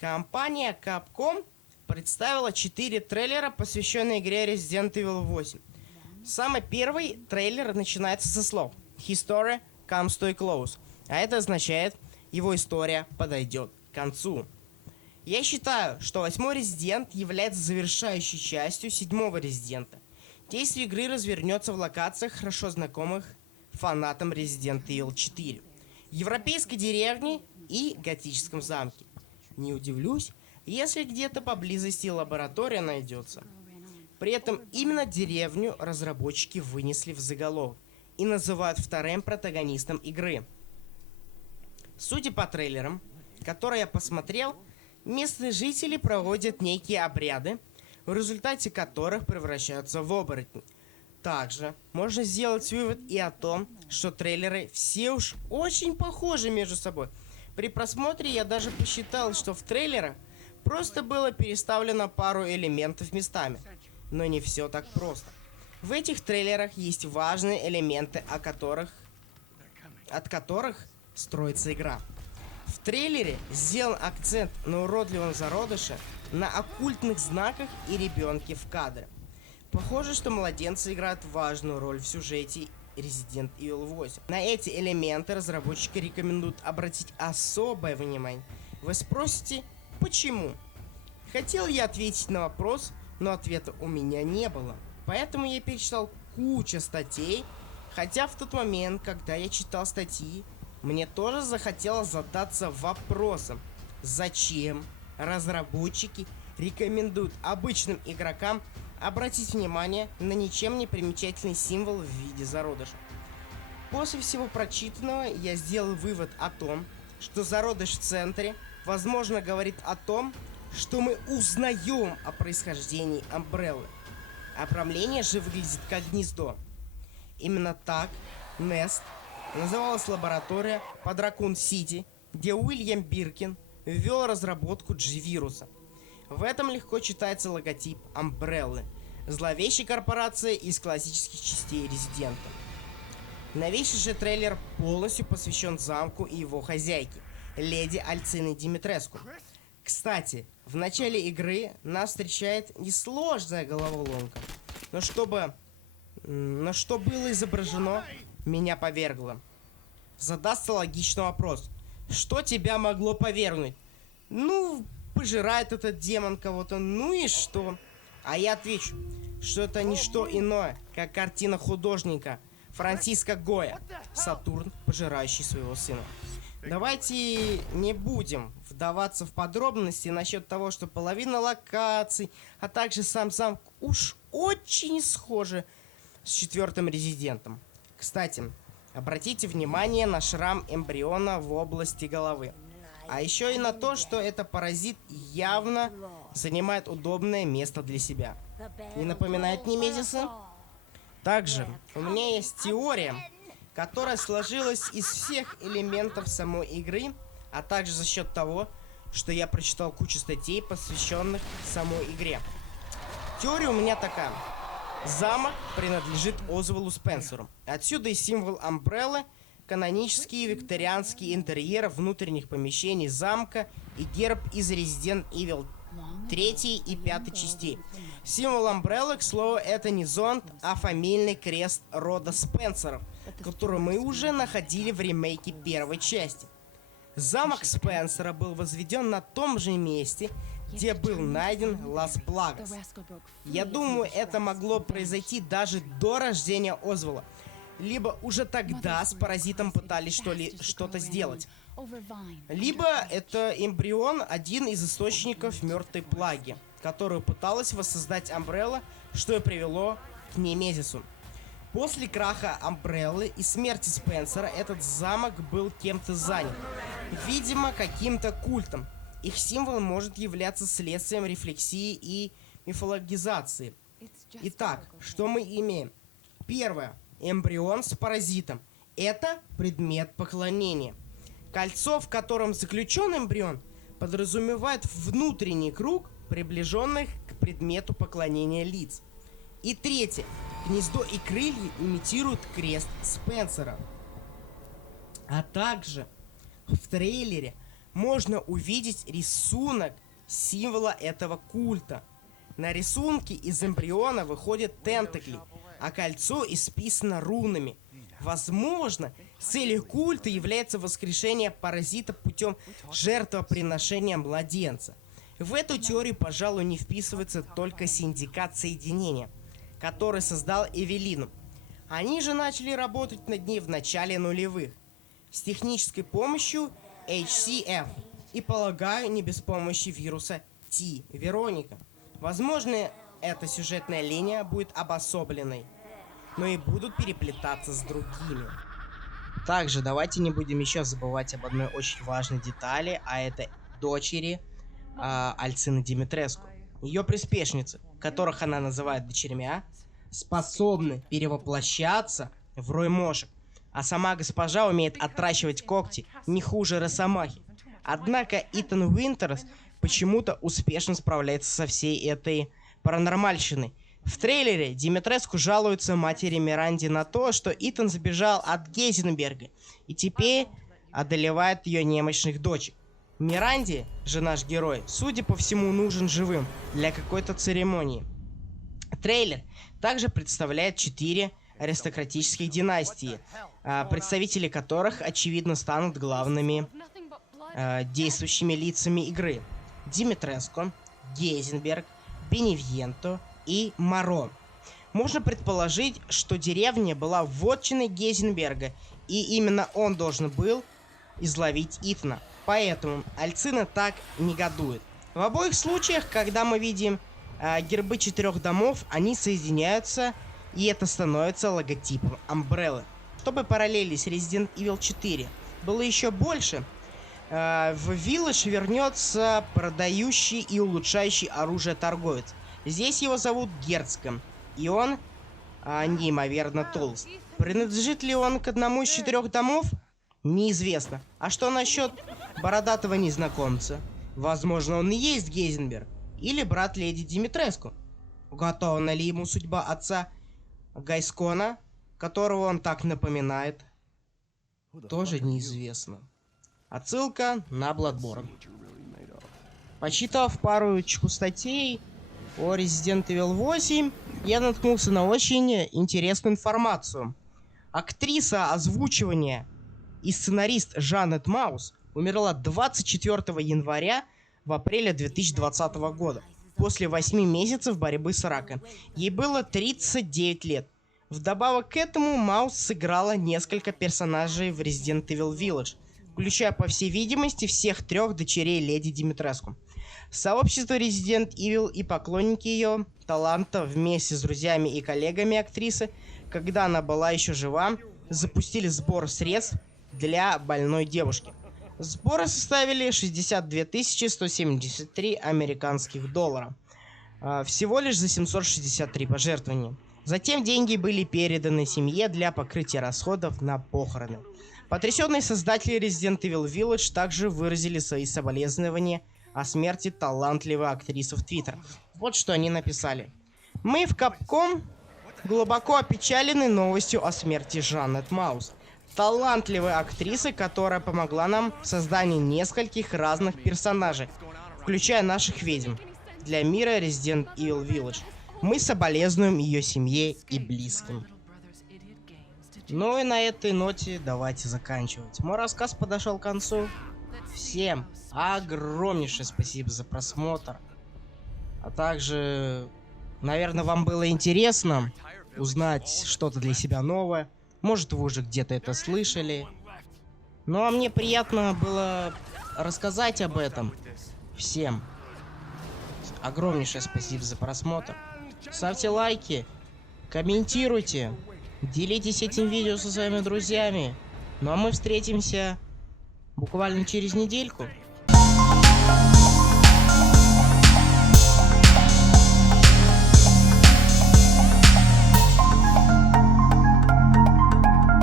Компания Capcom представила 4 трейлера, посвященные игре Resident Evil 8. Самый первый трейлер начинается со слов «History comes to a close», а это означает «Его история подойдет к концу». Я считаю, что 8-й Resident является завершающей частью 7-го Resident. Действие игры развернется в локациях, хорошо знакомых фанатам Resident Evil 4, европейской деревне и готическом замке. Не удивлюсь, если где-то поблизости лаборатория найдется. При этом именно деревню разработчики вынесли в заголовок и называют вторым протагонистом игры. Судя по трейлерам, которые я посмотрел, местные жители проводят некие обряды, в результате которых превращаются в оборотней. Также можно сделать вывод и о том, что трейлеры все уж очень похожи между собой. При просмотре я даже посчитал, что в трейлерах просто было переставлено пару элементов местами. Но не все так просто. В этих трейлерах есть важные элементы, от которых строится игра. В трейлере сделан акцент на уродливом зародыше, на оккультных знаках и ребенке в кадре. Похоже, что младенцы играют важную роль в сюжете Resident Evil 8. На эти элементы разработчики рекомендуют обратить особое внимание. Вы спросите, почему? Хотел я ответить на вопрос, но ответа у меня не было. Поэтому я перечитал кучу статей, хотя в тот момент, когда я читал статьи, мне тоже захотелось задаться вопросом, зачем разработчики рекомендуют обычным игрокам обратить внимание на ничем не примечательный символ в виде зародыша. После всего прочитанного я сделал вывод о том, что зародыш в центре, возможно, говорит о том, что мы узнаем о происхождении Амбреллы. Обрамление же выглядит как гнездо. Именно так Nest называлась лаборатория под Ракун-Сити, где Уильям Биркин ввел разработку G-вируса. В этом легко читается логотип Амбреллы, зловещей корпорации из классических частей Резидента. Новейший же трейлер полностью посвящен замку и его хозяйке, леди Альцине Димитреску. Кстати, в начале игры нас встречает несложная головоломка, но что было изображено, меня повергло. Задастся логичный вопрос: что тебя могло повергнуть? Ну, пожирает этот демон кого-то, ну и что? А я отвечу, что это не что иное, как картина художника Франциско Гоя «Сатурн, пожирающий своего сына». Давайте не будем вдаваться в подробности насчет того, что половина локаций, а также сам замок уж очень схожи с 4-м Резидентом. Кстати, обратите внимание на шрам эмбриона в области головы. А еще и на то, что этот паразит явно занимает удобное место для себя. Не напоминает Немезиса? Также у меня есть теория, которая сложилась из всех элементов самой игры, а также за счет того, что я прочитал кучу статей, посвященных самой игре. Теория у меня такая. Замок принадлежит Озвелу Спенсеру. Отсюда и символ Амбреллы, канонический викторианский интерьер внутренних помещений замка и герб из Resident Evil 3 и 5 частей. Символ Амбреллы, к слову, это не зонт, а фамильный крест рода Спенсеров, который мы уже находили в ремейке первой части. Замок Спенсера был возведен на том же месте, где был найден Лас Плагас. Я думаю, это могло произойти даже до рождения Озвела. Либо уже тогда с паразитом пытались что-то сделать. Либо это эмбрион, один из источников мертвой плаги, которую пыталась воссоздать Амбрелла, что и привело к Немезису. После краха Амбреллы и смерти Спенсера этот замок был кем-то занят. Видимо, каким-то культом. Их символ может являться следствием рефлексии и мифологизации. Итак, что мы имеем? Первое. Эмбрион с паразитом. Это предмет поклонения. Кольцо, в котором заключен эмбрион, подразумевает внутренний круг приближенных к предмету поклонения лиц. И третье. Гнездо и крылья имитируют крест Спенсера. А также в трейлере можно увидеть рисунок символа этого культа. На рисунке из эмбриона выходят тентакли, а кольцо исписано рунами. Возможно, целью культа является воскрешение паразита путем жертвоприношения младенца. В эту теорию, пожалуй, не вписывается только синдикат соединения, который создал Эвелину. Они же начали работать над ней в начале нулевых с технической помощью HCF и, полагаю, не без помощи вируса T, Вероника. Возможно, эта сюжетная линия будет обособленной, но и будут переплетаться с другими. Также давайте не будем еще забывать об одной очень важной детали, а это дочери Альцины Димитреску. Ее приспешницы, которых она называет дочерьми, способны перевоплощаться в рой мошек, а сама госпожа умеет отращивать когти не хуже Росомахи. Однако Итан Уинтерс почему-то успешно справляется со всей этой паранормальщиной. В трейлере Димитреску жалуется матери Миранде на то, что Итан сбежал от Гейзенберга и теперь одолевает ее немощных дочек. Миранде же наш герой, судя по всему, нужен живым для какой-то церемонии. Трейлер также представляет 4 аристократических династии, представители которых, очевидно, станут главными действующими лицами игры. Димитреску, Гейзенберг, Беневьенто и Маро. Можно предположить, что деревня была вотчиной Гейзенберга, и именно он должен был изловить Итана. Поэтому Альцина так негодует. В обоих случаях, когда мы видим гербы 4 домов, они соединяются, и это становится логотипом Umbrella. Чтобы параллели с Resident Evil 4 было еще больше, в Village вернется продающий и улучшающий оружие торговец. Здесь его зовут Герцком, и он неимоверно толст. Принадлежит ли он к одному из 4 домов? Неизвестно. А что насчет бородатого незнакомца? Возможно, он и есть Гейзенберг. Или брат леди Димитреску. Уготована ли ему судьба отца Гайскона, которого он так напоминает? Тоже неизвестно. Отсылка на Bloodborne. Почитав парочку статей о Resident Evil 8, я наткнулся на очень интересную информацию. Актриса озвучивания и сценарист Жанет Маус умерла 24 января в апреле 2020 года, после 8 месяцев борьбы с раком. Ей было 39 лет. Вдобавок к этому Маус сыграла несколько персонажей в Resident Evil Village, включая, по всей видимости, всех 3 дочерей леди Димитреску. Сообщество Resident Evil и поклонники ее таланта вместе с друзьями и коллегами актрисы, когда она была еще жива, запустили сбор средств для больной девушки. Сборы составили 62 173 американских доллара. Всего лишь за 763 пожертвования. Затем деньги были переданы семье для покрытия расходов на похороны. Потрясенные создатели Resident Evil Village также выразили свои соболезнования о смерти талантливой актрисы в Твиттер. Вот что они написали. Мы в Capcom глубоко опечалены новостью о смерти Жанет Маус, талантливой актрисы, которая помогла нам в создании нескольких разных персонажей, включая наших ведьм, для мира Resident Evil Village. Мы соболезнуем ее семье и близким. Ну и на этой ноте давайте заканчивать. Мой рассказ подошел к концу. Всем огромнейшее спасибо за просмотр. А также, наверное, вам было интересно узнать что-то для себя новое. Может, вы уже где-то это слышали. Ну а мне приятно было рассказать об этом всем. Огромнейшее спасибо за просмотр. Ставьте лайки, комментируйте, делитесь этим видео со своими друзьями. Ну а мы встретимся буквально через недельку.